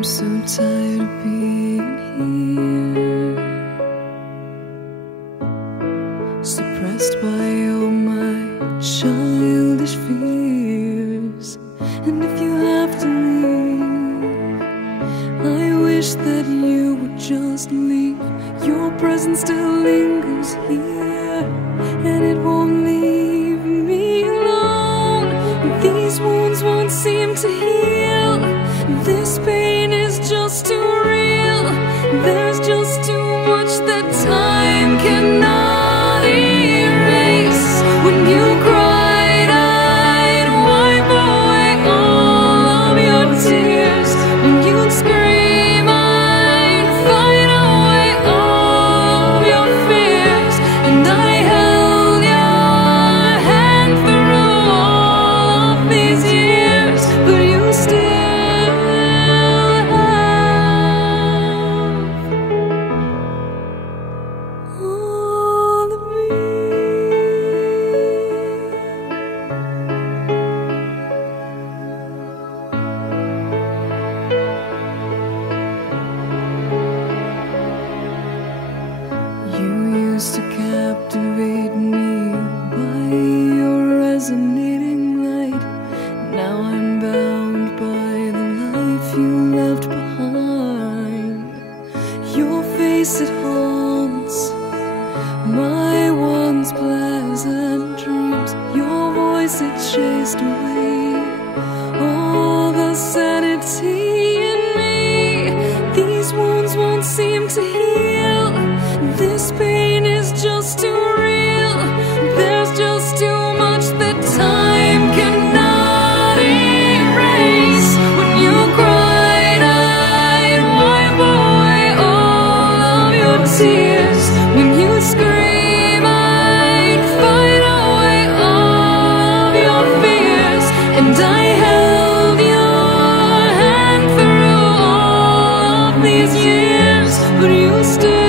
I'm so tired of being here, suppressed by all my childish fears. And if you have to leave, I wish that you would just leave. Your presence still lingers here, and it won't leave me alone. These wounds won't seem to heal. This pain is just too real. There's just too much that time cannot erase. When you cried, I'd wipe away all of your tears. When you'd scream, I'd fight away all of your fears. And I held your hand through all of these years, but you still to captivate me by your resonating light. Now I'm bound by the life you left behind. Your face, it haunts my once pleasant dreams. Your voice, it chased away all the sanity in me. These wounds won't seem to heal. This pain is just too real. There's just too much that time cannot erase. When you cried, I'd wipe away all of your tears. When you scream, I'd fight away all of your fears. And I held your hand through all of these years, but you still